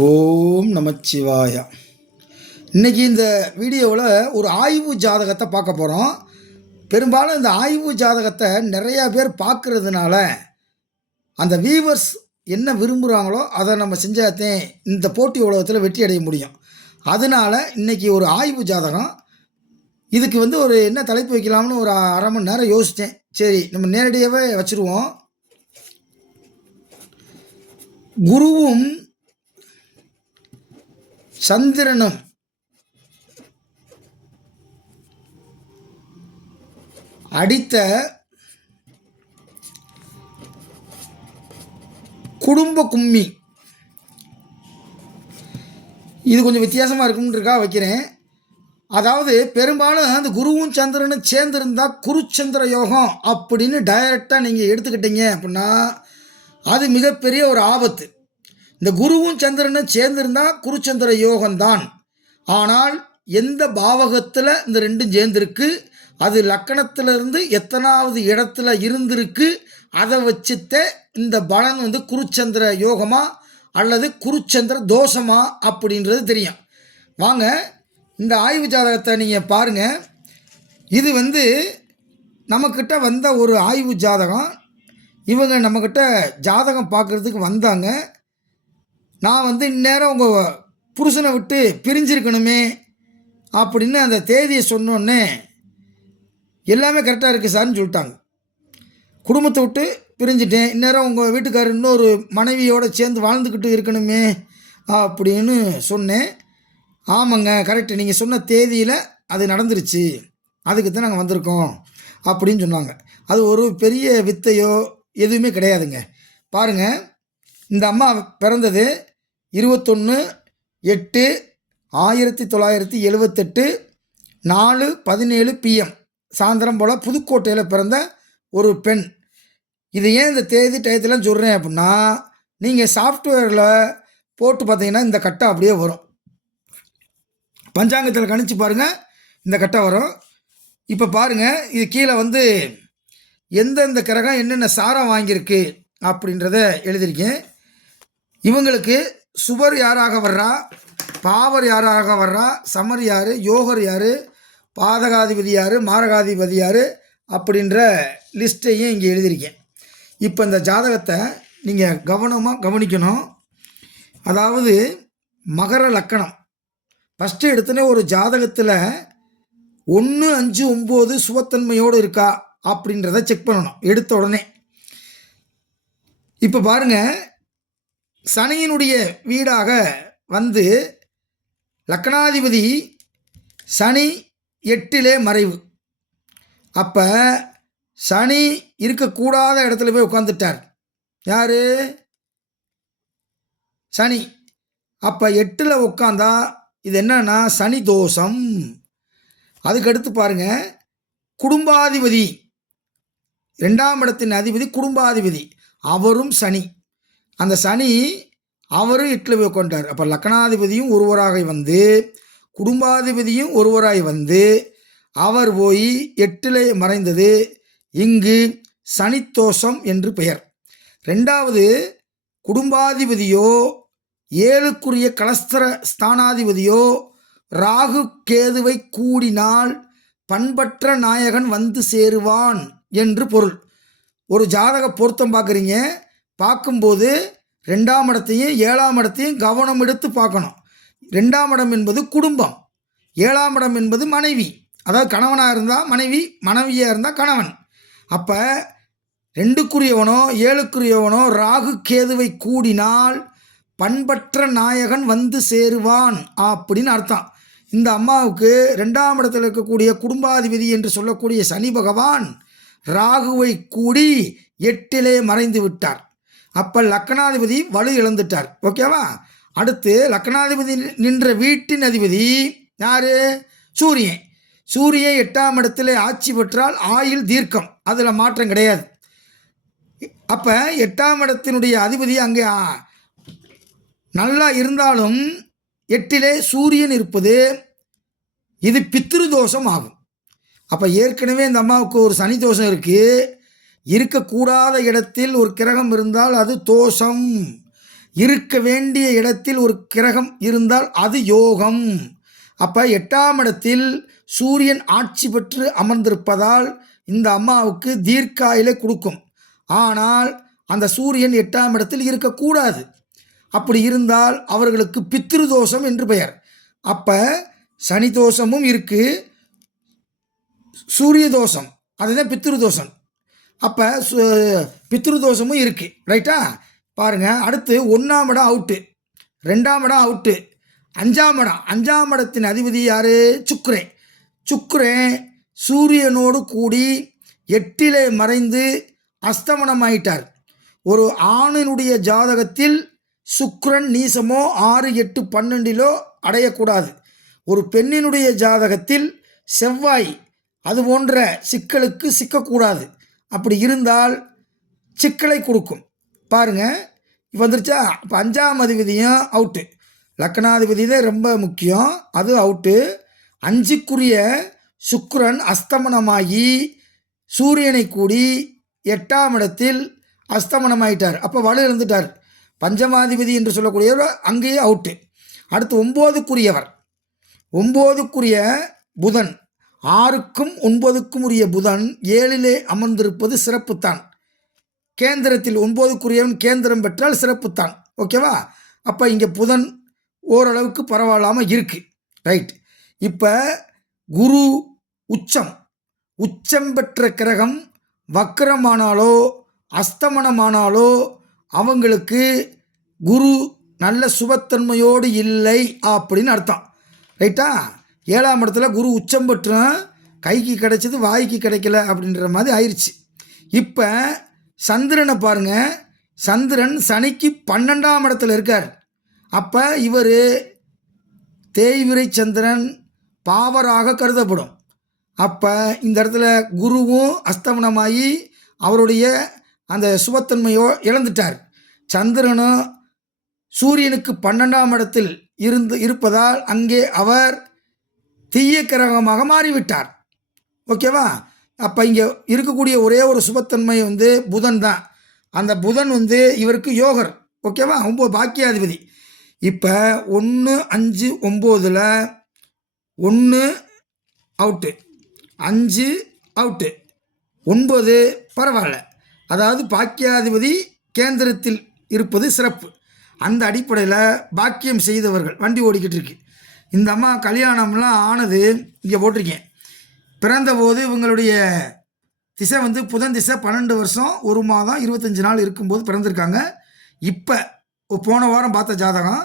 ஓம் நமச்சிவாய. இன்றைக்கி இந்த வீடியோவில் ஒரு ஆய்வு ஜாதகத்தை பார்க்க போகிறோம். பெரும்பாலும் இந்த ஆய்வு ஜாதகத்தை நிறையா பேர் பார்க்குறதுனால அந்த வியூவர்ஸ் என்ன விரும்புகிறாங்களோ அதை நம்ம செஞ்சாதே இந்த போட்டி உலகத்தில் வெற்றி அடைய முடியும். அதனால் இன்றைக்கி ஒரு ஆய்வு ஜாதகம், இதுக்கு ஒரு என்ன தலைப்பு வைக்கலாம்னு ஒரு அரை மணி நேரம் யோசித்தேன். சரி, நம்ம நேரடியாகவே வச்சுருவோம். குருவும் சந்திரனும் அடித்த குடும்ப கும்மி, இது கொஞ்சம் வித்தியாசமாக இருக்குன்றக்கா வைக்கிறேன். அதாவது பெரும்பாலும் அந்த குருவும் சந்திரனும் சேர்ந்துருந்தா குருச்சந்திர யோகம் அப்படின்னு டைரக்டாக நீங்கள் எடுத்துக்கிட்டீங்க அப்படின்னா அது மிகப்பெரிய ஒரு ஆபத்து. இந்த குருவும் சந்திரனும் சேர்ந்திருந்தால் குருச்சந்திர யோகம்தான். ஆனால் எந்த பாவகத்தில் இந்த ரெண்டும் சேர்ந்திருக்கு, அது லக்கணத்திலிருந்து எத்தனாவது இடத்துல இருந்திருக்கு, அதை வச்சுத்த இந்த பலன் குருச்சந்திர யோகமா அல்லது குருச்சந்திர தோஷமா அப்படின்றது தெரியும். வாங்க இந்த ஆய்வு ஜாதகத்தை நீங்கள் பாருங்கள். இது நம்மக்கிட்ட வந்த ஒரு ஆய்வு ஜாதகம். இவங்க நம்மக்கிட்ட ஜாதகம் பார்க்குறதுக்கு வந்தாங்க. நான் இந்நேரம் உங்கள் புருஷனை விட்டு பிரிஞ்சிருக்கணுமே அப்படின்னு அந்த தேதியை சொன்னோன்னே எல்லாமே கரெக்டாக இருக்குது சார்னு சொல்லிட்டாங்க. குடும்பத்தை விட்டு பிரிஞ்சிட்டேன், இந்நேரம் உங்கள் வீட்டுக்காரர் இன்னொரு மனைவியோடு சேர்ந்து வாழ்ந்துக்கிட்டு இருக்கணுமே அப்படின்னு சொன்னேன். ஆமாங்க, கரெக்டு, நீங்கள் சொன்ன தேதியில் அது நடந்துருச்சு, அதுக்கு தான் நாங்கள் வந்திருக்கோம் அப்படின்னு சொன்னாங்க. அது ஒரு பெரிய வித்தையோ எதுவுமே கிடையாதுங்க. பாருங்கள், இந்த அம்மா பிறந்தது 21/8/1978 4:17 PM சாயந்தரம் போல் புதுக்கோட்டையில் பிறந்த ஒரு பெண். இது ஏன் இந்த தேதி டயத்தெல்லாம் சொல்கிறேன் அப்படின்னா, நீங்கள் சாஃப்ட்வேரில் போட்டு பார்த்தீங்கன்னா இந்த கட்டை அப்படியே வரும். பஞ்சாங்கத்தில் கணிச்சு பாருங்கள், இந்த கட்டை வரும். இப்போ பாருங்கள், இது கீழே எந்தெந்த கிரகம் என்னென்ன சாரம் வாங்கியிருக்கு அப்படின்றத எழுதியிருக்கேன். இவங்களுக்கு சுபர் யாராக வர்றா, பாவர் யாராக வர்றா, சமர் யார், யோகர் யார், பாதகாதிபதி யார், மாரகாதிபதி யார் அப்படின்ற லிஸ்ட்டையும் இங்கே எழுதியிருக்கேன். இப்போ இந்த ஜாதகத்தை நீங்கள் கவனமாக கவனிக்கணும். அதாவது மகர லக்கணம் ஃபஸ்ட்டு எடுத்தோன்னே ஒரு ஜாதகத்தில் 1, 5, 9 சுபத்தன்மையோடு இருக்கா அப்படின்றத செக் பண்ணணும் எடுத்த உடனே. இப்போ பாருங்கள், சனியினுடைய வீடாக லக்கணாதிபதி சனி 8லே மறைவு. அப்போ சனி இருக்கக்கூடாத இடத்துல போய் உட்காந்துட்டார். யார்? சனி. அப்போ 8ல் உட்காந்தா இது என்னன்னா சனி தோஷம். அதுக்கடுத்து பாருங்கள், குடும்பாதிபதி 2ஆம் இடத்தின் அதிபதி குடும்பாதிபதி, அவரும் சனி. அந்த சனி அவரும் 8ல் போய் உட்காண்டார். அப்போ லக்கணாதிபதியும் ஒருவராக குடும்பாதிபதியும் ஒருவராய் அவர் போய் 8ல் மறைந்தது. இங்கு சனித்தோஷம் என்று பெயர். 2வது, குடும்பாதிபதியோ 7க்குரிய கலஸ்தர ஸ்தானாதிபதியோ ராகு கேதுவை கூடினால் பண்பற்ற நாயகன் சேருவான் என்று பொருள். ஒரு ஜாதக பொருத்தம் பார்க்குறீங்க, பார்க்கும்போது 2ஆம் இடத்தையும் 7ஆம் இடத்தையும் கவனம் எடுத்து பார்க்கணும். 2ஆம் இடம் என்பது குடும்பம், 7ஆம் இடம் என்பது மனைவி. அதாவது கணவனாக இருந்தால் மனைவி, மனைவியாக இருந்தால் கணவன். அப்போ 2க்குரியவனோ 7க்குரியவனோ ராகு கேதுவை கூடினால் பண்பற்ற நாயகன் சேருவான் அப்படின்னு அர்த்தம். இந்த அம்மாவுக்கு 2ஆம் இடத்தில் இருக்கக்கூடிய குடும்பாதிபதி என்று சொல்லக்கூடிய சனி பகவான் ராகுவை கூடி 8லே மறைந்து விட்டார். அப்போ லக்கணாதிபதி வலு இழந்துட்டார். ஓகேவா? அடுத்து லக்கணாதிபதி நின்ற வீட்டின் அதிபதி யார்? சூரியன். சூரியன் 8ஆம் இடத்துல ஆட்சி பெற்றால் ஆயுள் தீர்க்கம், அதில் மாற்றம் கிடையாது. அப்போ 8ஆம் இடத்தினுடைய அதிபதி அங்கே நல்லா இருந்தாலும் 8லே சூரியன் இருப்பது இது பித்ரு தோஷம் ஆகும். அப்போ ஏற்கனவே இந்த அம்மாவுக்கு ஒரு சனி தோஷம் இருக்குது. இருக்கக்கூடாத இடத்தில் ஒரு கிரகம் இருந்தால் அது தோஷம். இருக்க வேண்டிய இடத்தில் ஒரு கிரகம் இருந்தால் அது யோகம். அப்போ 8ஆம் இடத்தில் சூரியன் ஆட்சி பெற்று அமர்ந்திருப்பதால் இந்த அம்மாவுக்கு தீர்க்காயிலை கொடுக்கும். ஆனால் அந்த சூரியன் 8ஆம் இடத்தில் இருக்கக்கூடாது. அப்படி இருந்தால் அவர்களுக்கு பித்ருதோஷம் என்று பெயர். அப்போ சனி தோஷமும் இருக்குது, சூரிய தோஷம், அதுதான் பித்ருதோஷம். அப்போ பித்ருதோஷமும் இருக்குது. ரைட்டா? பாருங்கள், அடுத்து 1ஆம் இடம் அவுட்டு, 2ஆம் இடம் அவுட்டு, 5ஆம் இடம், 5ஆம் இடத்தின் அதிபதி யார்? சுக்கிரன். சுக்கிரன் சூரியனோடு கூடி 8லே மறைந்து அஸ்தமனமாயிட்டார். ஒரு ஆணினுடைய ஜாதகத்தில் சுக்கிரன் நீசமோ 6, 8, 12 அடையக்கூடாது. ஒரு பெண்ணினுடைய ஜாதகத்தில் செவ்வாய் அது போன்ற சிக்கலுக்கு சிக்கக்கூடாது. அப்படி இருந்தால் சிக்கலை கொடுக்கும். பாருங்கள், வந்துருச்சா? இப்போ 5ஆம் அதிபதியும் அவுட்டு, லக்னாதிபதி தான் ரொம்ப முக்கியம், அது அவுட்டு. 5க்குரிய சுக்கிரன் அஸ்தமனமாகி சூரியனை கூடி 8ஆம் இடத்தில் அஸ்தமனமாயிட்டார். அப்போ வலு இருந்துட்டார். பஞ்சமாதிபதி என்று சொல்லக்கூடியவர் அங்கேயே அவுட்டு. அடுத்து 9க்குரியவர், 9க்குரிய புதன், 6க்கும் 9க்கும் உரிய புதன் 7லே அமர்ந்திருப்பது சிறப்புத்தான். கேந்திரத்தில் 9க்குரியவன் கேந்திரம் பெற்றால் சிறப்புத்தான். ஓகேவா? அப்போ இங்கே புதன் ஓரளவுக்கு பரவாயில்லாமல் இருக்குது. ரைட். இப்போ குரு உச்சம் பெற்ற கிரகம் வக்கரமானாலோ அஸ்தமனமானாலோ அவங்களுக்கு குரு நல்ல சுபத்தன்மையோடு இல்லை அப்படின்னு அர்த்தம். ரைட்டா? 7ஆம் இடத்துல குரு உச்சம் பெற்றும் கைக்கு கிடைச்சது வாய்க்கு கிடைக்கல அப்படின்ற மாதிரி ஆயிடுச்சு. இப்போ சந்திரனை பாருங்கள், சந்திரன் சனிக்கு 12ஆம் இடத்துல இருக்கார். அப்போ இவர் தேய்விரை சந்திரன் பாவராக கருதப்படும். அப்போ இந்த இடத்துல குருவும் அஸ்தமனமாகி அவருடைய அந்த சுபத்தன்மையோ இழந்துட்டார். சந்திரனும் சூரியனுக்கு 12ஆம் இடத்தில் இருப்பதால் அங்கே அவர் தீய கிரகமாக மாறிவிட்டார். ஓகேவா? அப்போ இங்கே இருக்கக்கூடிய ஒரே ஒரு சுபத்தன்மை புதன் தான். அந்த புதன் இவருக்கு யோகர். ஓகேவா? 9 பாக்கியாதிபதி. இப்போ 1, 5, 9ல் 1 அவுட்டு, 5 அவுட்டு, 9 பரவாயில்ல. அதாவது பாக்கியாதிபதி கேந்திரத்தில் இருப்பது சிறப்பு. அந்த அடிப்படையில் பாக்கியம் செய்தவர்கள் வண்டி ஓடிக்கிட்டு இருக்கு. இந்த அம்மா கல்யாணம்லாம் ஆனது இங்கே போட்டிருக்கேன். பிறந்தபோது இவங்களுடைய திசை புதன் திசை 12 வருஷம் 1 மாதம் 25 நாள் இருக்கும்போது பிறந்திருக்காங்க. இப்போ போன வாரம் பார்த்த ஜாதகம்.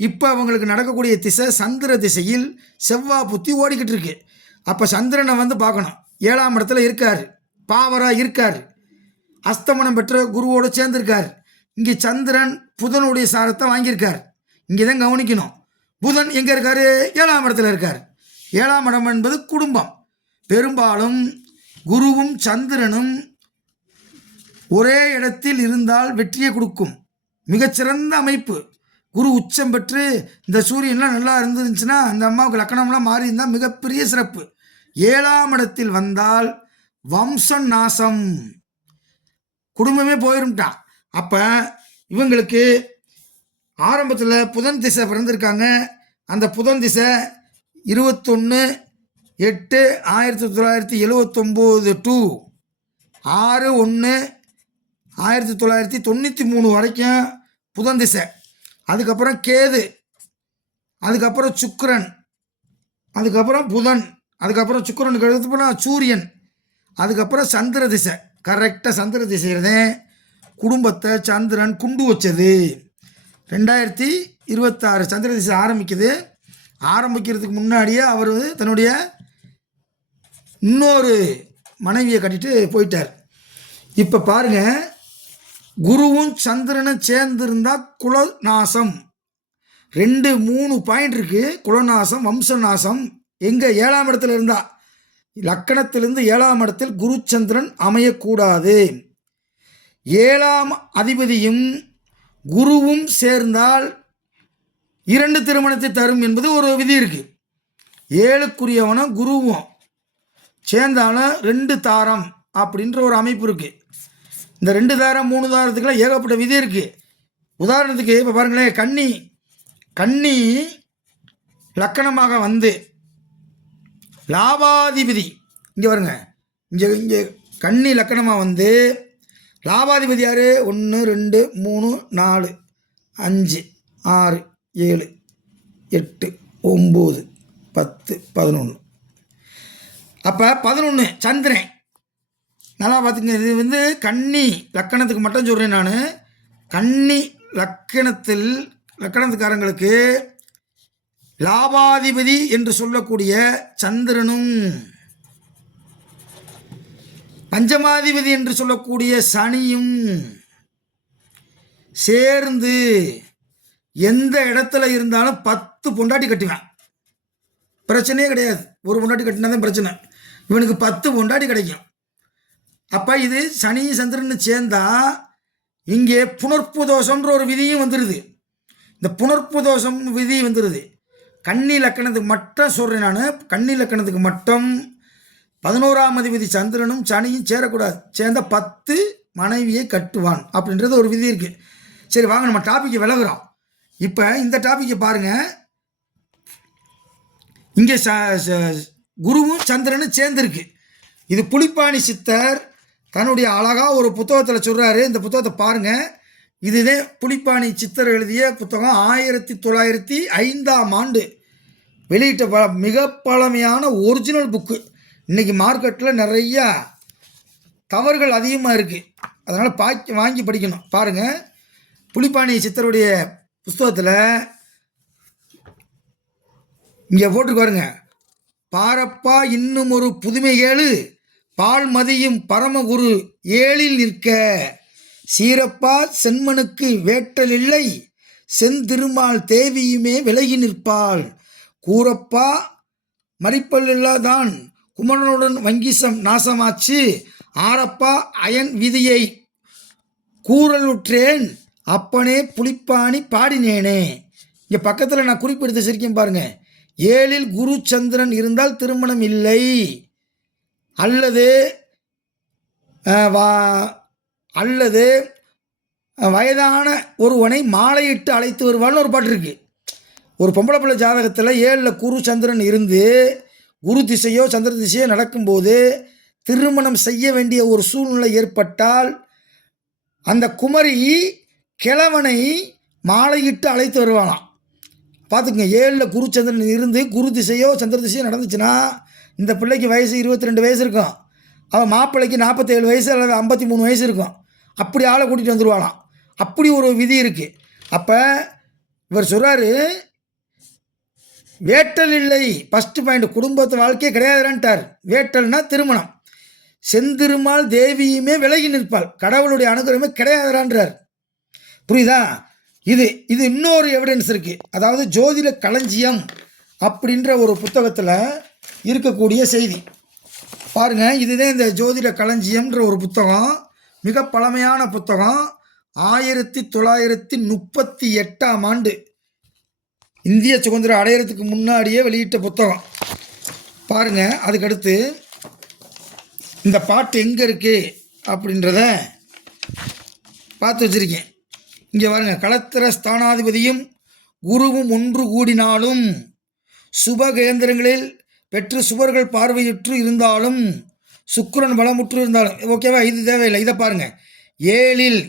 இப்போ அவங்களுக்கு நடக்கக்கூடிய திசை சந்திர திசையில் செவ்வாய் புத்தி ஓடிக்கிட்டு இருக்கு. அப்போ சந்திரனை பார்க்கணும். 7ஆம் இடத்துல இருக்கார், பாவராக இருக்கார், அஸ்தமனம் பெற்ற குருவோடு சேர்ந்திருக்கார். இங்கே சந்திரன் புதனுடைய சாரத்தை வாங்கியிருக்கார். இங்கே தான் கவனிக்கணும். புதன் எங்கே இருக்கார்? 7ஆம் இடத்துல இருக்கார். 7ஆம் இடம் என்பது குடும்பம். பெரும்பாலும் குருவும் சந்திரனும் ஒரே இடத்தில் இருந்தால் வெற்றியை கொடுக்கும். மிகச்சிறந்த அமைப்பு. குரு உச்சம் பெற்று இந்த சூரியன்லாம் நல்லா இருந்துருந்துச்சுன்னா அந்த அம்மாவுக்கு லக்கணம்லாம் மாறி இருந்தால் மிகப்பெரிய சிறப்பு. 7ஆம் இடத்தில் வந்தால் வம்சம் நாசம், குடும்பமே போயிரும்ட்டான். அப்போ இவங்களுக்கு ஆரம்பத்தில் புதன் திசை பிறந்திருக்காங்க. அந்த புதன் திசை 21/8/1979 டு 6/1/1993 வரைக்கும் புதன் திசை. அதுக்கப்புறம் கேது, அதுக்கப்புறம் சுக்கிரன், அதுக்கப்புறம் புதன், அதுக்கப்புறம் சுக்கிரனுக்கு எடுத்துப்போனால் சூரியன், அதுக்கப்புறம் சந்திர திசை. கரெக்டாக சந்திர திசையில் தான் குடும்பத்தை சந்திரன் குண்டு வச்சது. 2026 சந்திர திசை ஆரம்பிக்குது. ஆரம்பிக்கிறதுக்கு முன்னாடியே அவர் தன்னுடைய இன்னொரு மனைவியை கட்டிட்டு போயிட்டார். இப்போ பாருங்கள், குருவும் சந்திரனும் சேர்ந்துருந்தால் குலநாசம். 2, 3 பாயிண்ட் இருக்குது. குலநாசம், வம்சநாசம். எங்கே? 7ஆம் இடத்துல இருந்தால். லக்கணத்திலிருந்து 7ஆம் இடத்தில் குரு சந்திரன் அமையக்கூடாது. 7ஆம் அதிபதியும் குருவும் சேர்ந்தால் 2 திருமணத்தை தரும் என்பது ஒரு விதி இருக்குது. 7க்குரியவனும் குருவும் சேர்ந்தாலும் 2 தாரம் அப்படின்ற ஒரு அமைப்பு இருக்குது. இந்த 2 தாரம் 3 தாரத்துக்கெல்லாம் ஏகப்பட்ட விதி இருக்குது. உதாரணத்துக்கு இப்போ பாருங்களேன், கன்னி லக்கணமாக வந்து லாபாதிபதி இங்கே வருங்க, இங்கே கன்னி லக்கணமாக வந்து லாபாதிபதி யார்? 1 2 3 4 5 6 7 8 9 10 11. அப்போ 11 சந்திரன். நல்லா பார்த்துங்க, இது வந்து கன்னி லக்கணத்துக்கு மட்டும் சொல்கிறேன் நான். கன்னி லக்கணத்துக்காரங்களுக்கு லாபாதிபதி என்று சொல்லக்கூடிய சந்திரனும் பஞ்சமாதிபதி என்று சொல்லக்கூடிய சனியும் சேர்ந்து எந்த இடத்துல இருந்தாலும் 10 பொண்டாட்டி கட்டுவேன், பிரச்சனையே கிடையாது. ஒரு பொண்டாட்டி கட்டினா தான் பிரச்சனை, இவனுக்கு 10 பொண்டாட்டி கிடைக்கும். அப்போ இது சனி சந்திரன் சேர்ந்தா இங்கே புணர்ப்பு தோஷம்ன்ற ஒரு விதியும் வந்துடுது. இந்த புணர்ப்பு தோஷம் விதி வந்துடுது. கன்னி லக்கணத்துக்கு மட்டும் சொல்கிறேன் நான். கன்னி லக்கணத்துக்கு மட்டும் 11ஆம் அதிபதி சந்திரனும் சனியும் சேரக்கூடாது. சேர்ந்த 10 மனைவியை கட்டுவான் அப்படின்றது ஒரு விதி இருக்குது. சரி வாங்க, நம்ம டாப்பிக்கை விலகுறோம். இப்போ இந்த டாப்பிக்கை பாருங்கள். இங்கே குருவும் சந்திரனும் சேர்ந்துருக்கு. இது புலிப்பாணி சித்தர் தன்னுடைய அழகாக ஒரு புத்தகத்தில் சொல்கிறாரு. இந்த புத்தகத்தை பாருங்கள். இதுதே புலிப்பாணி சித்தர் எழுதிய புத்தகம். 1905ஆம் ஆண்டு வெளியிட்ட மிக பழமையான ஒரிஜினல் புக்கு. இன்றைக்கி மார்க்கெட்டில் நிறையா தவறுகள் அதிகமாக இருக்குது, அதனால் வாங்கி படிக்கணும். பாருங்கள், புலிப்பாணி சித்தருடைய புஸ்தகத்தில் இங்கே போட்டு பாருங்க. பாரப்பா இன்னும் ஒரு புதுமை ஏழு, பால் மதியும் பரமகுரு ஏழில் நிற்க, சீரப்பா சென்மனுக்கு வேட்டல் இல்லை, செந்திருமால் தேவியுமே விலகி நிற்பாள், கூரப்பா மறிப்பல்லாதான் குமரனுடன் வங்கிசம் நாசமாச்சு, ஆரப்பா அயன் விதியை கூறலுற்றேன், அப்பனே புலிப்பாணி பாடினேனே. இங்கே பக்கத்தில் நான் குறிப்பெடுத்து வச்சிருக்கேன் பாருங்க. 7ல் குரு சந்திரன் இருந்தால் திருமணம் இல்லை, அல்லது வயதான ஒருவனை மாலையிட்டு அழைத்து வருவாள்னு ஒரு பாட்டு இருக்குது. ஒரு பொம்பளை பிள்ளை ஜாதகத்தில் 7ல் குரு சந்திரன் இருந்து குரு திசையோ சந்திர திசையோ நடக்கும்போது திருமணம் செய்ய வேண்டிய ஒரு சூழ்நிலை ஏற்பட்டால் அந்த குமரி கிழவனை மாலையிட்டு அழைத்து வருவானாம். பார்த்துக்குங்க, 7ல் குரு சந்திரன் இருந்து குரு திசையோ சந்திர திசையோ நடந்துச்சுன்னா இந்த பிள்ளைக்கு வயசு 22 வயசு இருக்கும், அவன் மாப்பிள்ளைக்கு 47 வயசு அல்லது 53 வயசு இருக்கும். அப்படி ஆளை கூட்டிகிட்டு வந்துடுவானாம். அப்படி ஒரு விதி இருக்குது. அப்போ இவர் சொல்கிறாரு, வேட்டல் இல்லை. ஃபஸ்ட்டு பாயிண்ட், குடும்பத்து வாழ்க்கையே கிடையாதுன்ட்டார். வேட்டல்னா திருமணம். செந்திருமால் தேவியுமே விலகி நிற்பாள், கடவுளுடைய அனுகிரகமே கிடையாதுன்றார். புரியுதா? இது இன்னொரு எவிடன்ஸ் இருக்குது. அதாவது ஜோதிட களஞ்சியம் அப்படின்ற ஒரு புத்தகத்தில் இருக்கக்கூடிய செய்தி பாருங்கள். இதுதான் இந்த ஜோதிட களஞ்சியம்ன்ற ஒரு புத்தகம். மிக பழமையான புத்தகம். 1938ஆம் ஆண்டு இந்திய சுதந்திரம் அடையிறதுக்கு முன்னாடியே வெளியிட்ட புத்தகம் பாருங்கள். அதுக்கடுத்து இந்த பாட்டு எங்கே இருக்குது அப்படின்றத பார்த்து வச்சுருக்கேன். இங்கே பாருங்க, களத்திர ஸ்தானாதிபதியும் குருவும் ஒன்று கூடினாலும் சுபகேந்திரங்களில் பெற்று சுவர்கள் பார்வையுற்று இருந்தாலும் சுக்கிரன் பலமுற்று இருந்தாலும், ஓகேவா? இது தேவையில்லை. இதை பாருங்கள். 7ல்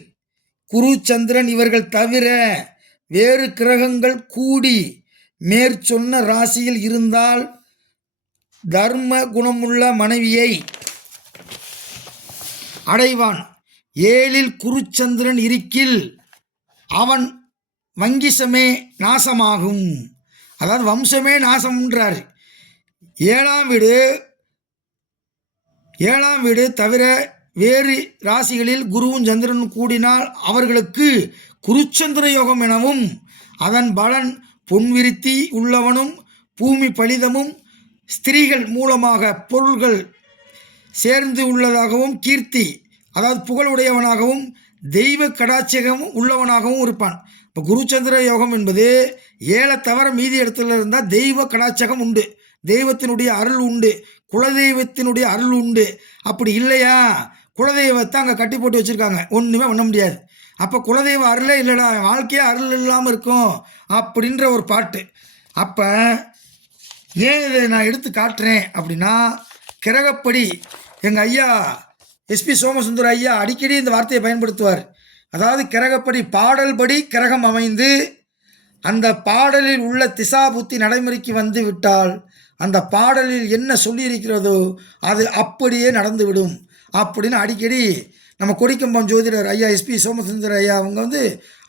குரு சந்திரன் இவர்கள் தவிர வேறு கிரகங்கள் கூடி மேற்சொன்ன ராசியில் இருந்தால் தர்ம குணமுள்ள மனைவியை அடைவான். 7ல் குருச்சந்திரன் இருக்கில் அவன் வங்கிசமே நாசமாகும். அதாவது வம்சமே நாசம்ன்றார். 7ஆம் வீடு தவிர வேறு ராசிகளில் குருவும் சந்திரனும் கூடினால் அவர்களுக்கு குருச்சந்திர யோகம் எனவும், அதன் பலன் பொன்விருத்தி உள்ளவனும் பூமி பலிதமும் ஸ்திரீகள் மூலமாக பொருள்கள் சேர்ந்து உள்ளதாகவும், கீர்த்தி அதாவது புகழுடையவனாகவும் தெய்வ கடாட்சகமும் உள்ளவனாகவும் இருப்பான். இப்போ குருச்சந்திர யோகம் என்பது 7 தவிர மீதி இடத்துல இருந்தால் தெய்வ கடாட்சகம் உண்டு, தெய்வத்தினுடைய அருள் உண்டு, குலதெய்வத்தினுடைய அருள் உண்டு. அப்படி இல்லையா, குலதெய்வத்தை அங்கே கட்டி போட்டு வச்சுருக்காங்க, ஒன்றுமே பண்ண முடியாது. அப்போ குலதெய்வ அருளே இல்லைடா, என் வாழ்க்கையே அருள் இல்லாமல் இருக்கும் அப்படின்ற ஒரு பாட்டு. அப்போ ஏன் இதை நான் எடுத்து காட்டுறேன் அப்படின்னா, கிரகப்படி எங்கள் ஐயா எஸ்பி சோமசுந்தர ஐயா அடிக்கடி இந்த வார்த்தையை பயன்படுத்துவார். அதாவது கிரகப்படி பாடல் படி கிரகம் அமைந்து அந்த பாடலில் உள்ள திசா புத்தி நடைமுறைக்கு வந்து விட்டால் அந்த பாடலில் என்ன சொல்லியிருக்கிறதோ அது அப்படியே நடந்துவிடும் அப்படின்னு அடிக்கடி நம்ம கொடிக்கம்பம் ஜோதிடர் ஐயா எஸ்பி சோமசுந்தர ஐயா அவங்க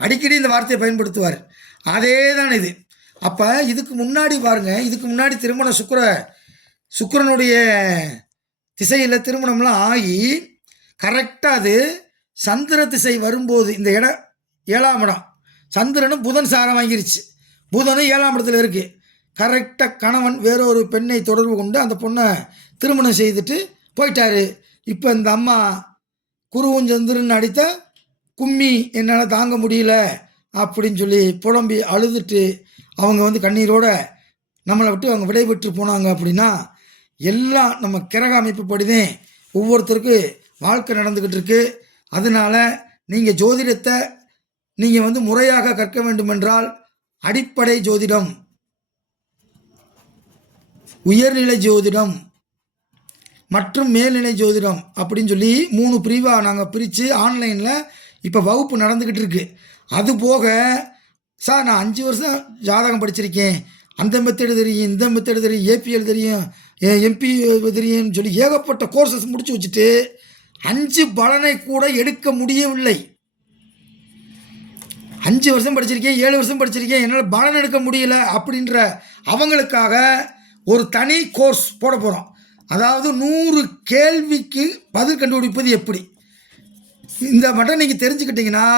அடிக்கடி இந்த வார்த்தையை பயன்படுத்துவார். அதே தான் இது. அப்போ இதுக்கு முன்னாடி பாருங்கள், இதுக்கு முன்னாடி திருமணம் சுக்கிரனுடைய திசையில் திருமணம்லாம் ஆகி கரெக்டாக அது சந்திர திசை வரும்போது இந்த இடம் 7ஆம் இடம், சந்திரனும் புதன் சாரம் வாங்கிருச்சு, புதனும் 7ஆம் இடத்துல இருக்குது. கரெக்டாக கணவன் வேறொரு பெண்ணை தொடர்பு கொண்டு அந்த பொண்ணை திருமணம் செய்துட்டு போயிட்டாரு. இப்போ இந்த அம்மா குருவும் சந்திரன் அடித்த கும்மி என்னால் தாங்க முடியல அப்படின்னு சொல்லி புலம்பி அழுதுட்டு அவங்க கண்ணீரோட நம்மளை விட்டு அவங்க விடைபெற்று போனாங்க. அப்படின்னா எல்லாம் நம்ம கிரக அமைப்புப்படிதான் ஒவ்வொருத்தருக்கு வாழ்க்கை நடந்துக்கிட்டு இருக்கு. அதனால் நீங்கள் ஜோதிடத்தை நீங்கள் முறையாக கற்க வேண்டுமென்றால் அடிப்படை ஜோதிடம், உயர்நிலை ஜோதிடம் மற்றும் மேல்நிலை ஜோதிடம் அப்படின்னு சொல்லி 3 பிரிவாக நாங்கள் பிரித்து ஆன்லைனில் இப்போ வகுப்பு நடந்துக்கிட்டு இருக்கு. அதுபோக சார் நான் 5 வருஷம் ஜாதகம் படிச்சிருக்கேன், அந்த மெத்தடு தெரியும், இந்த மெத்தடு தெரியும், ஏபிஎல் தெரியும், எம்பி தெரியும்னு சொல்லி ஏகப்பட்ட கோர்சஸ் முடித்து வச்சுட்டு 5 பலனை கூட எடுக்க முடியவில்லை. 5 வருஷம் படிச்சிருக்கேன், 7 வருஷம் படிச்சிருக்கேன், என்னால் பலன் எடுக்க முடியல அப்படின்ற அவங்களுக்காக ஒரு தனி கோர்ஸ் போட போகிறோம். அதாவது 100 கேள்விக்கு பதில் கண்டுபிடிப்பது எப்படி. இந்த மட்டும் நீங்கள் தெரிஞ்சுக்கிட்டிங்கன்னா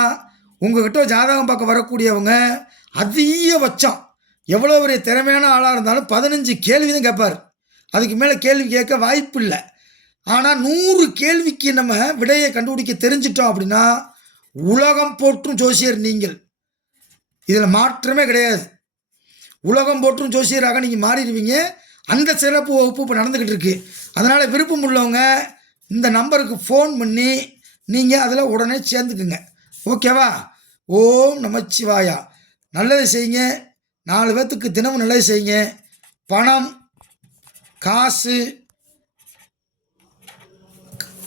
உங்கள்கிட்ட ஜாதகம் பார்க்க வரக்கூடியவங்க அதிகபட்சம் எவ்வளோ பெரிய திறமையான ஆளாக இருந்தாலும் 15 கேள்வி தான் கேட்பார். அதுக்கு மேலே கேள்வி கேட்க வாய்ப்பு இல்லை. ஆனால் 100 கேள்விக்கு நம்ம விடையை கண்டுபிடிக்க தெரிஞ்சிட்டோம் அப்படின்னா உலகம் போற்றும் ஜோசியர் நீங்கள். இதில் மாற்றமே கிடையாது. உலகம் போற்றும் ஜோசியராக நீங்கள் மாறிடுவீங்க. அந்த சிறப்பு வகுப்பு இப்போ நடந்துக்கிட்டு இருக்கு. அதனால் விருப்பம் உள்ளவங்க இந்த நம்பருக்கு ஃபோன் பண்ணி நீங்கள் அதில் உடனே சேர்ந்துக்குங்க. ஓகேவா? ஓம் நமச்சிவாயா. நல்லது செய்யுங்க, 4 பேர்த்துக்கு தினமும் நல்லது செய்யுங்க. பணம் காசு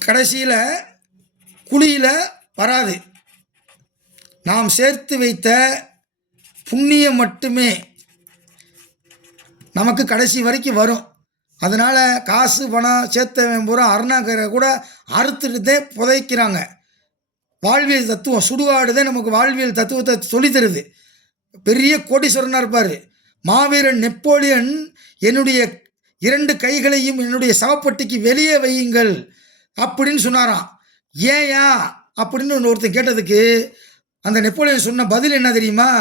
கடைசியில் குழியில் வராது. நாம் சேர்த்து வைத்த புண்ணியம் மட்டுமே நமக்கு கடைசி வரைக்கும் வரும். அதனால் காசு பணம் சேர்த்தவன் பூரா அருணாக்கரை கூட அறுத்துட்டு தான் புதைக்கிறாங்க. வாழ்வியல் தத்துவம் சுடுகாடு தான் நமக்கு வாழ்வியல் தத்துவத்தை சொல்லித்தருது. பெரிய கோடீஸ்வரனாக இருப்பார் மாவீரன் நெப்போலியன், என்னுடைய 2 கைகளையும் என்னுடைய சவப்பட்டிக்கு வெளியே வையுங்கள் அப்படின்னு சொன்னாராம். ஏயா அப்படின்னு ஒருத்தன் கேட்டதுக்கு அந்த நெப்போலியன் சொன்ன பதில் என்ன தெரியுமா?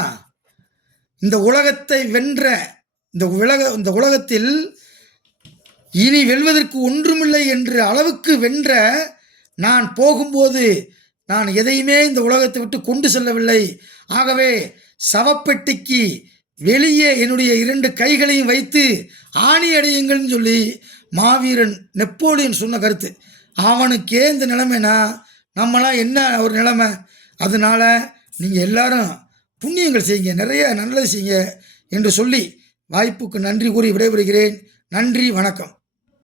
இந்த உலகத்தை வென்ற இந்த உலகத்தில் இனி வெல்வதற்கு ஒன்றுமில்லை என்ற அளவுக்கு வென்ற நான் போகும்போது நான் எதையுமே இந்த உலகத்தை விட்டு கொண்டு செல்லவில்லை. ஆகவே சவப்பெட்டிக்கு வெளியே என்னுடைய 2 கைகளையும் வைத்து ஆணி அடையுங்கள்னு சொல்லி மாவீரன் நெப்போலியன் சொன்ன கருத்து. அவனுக்கே இந்த நிலைமைனா நம்மளாம் என்ன ஒரு நிலைமை. அதனால் நீங்கள் எல்லாரும் புண்ணியங்கள் செய்யுங்க, நிறைய நல்லது செய்யுங்க என்று சொல்லி வாய்ப்புக்கு நன்றி கூறி விடைபெறுகிறேன். நன்றி, வணக்கம்.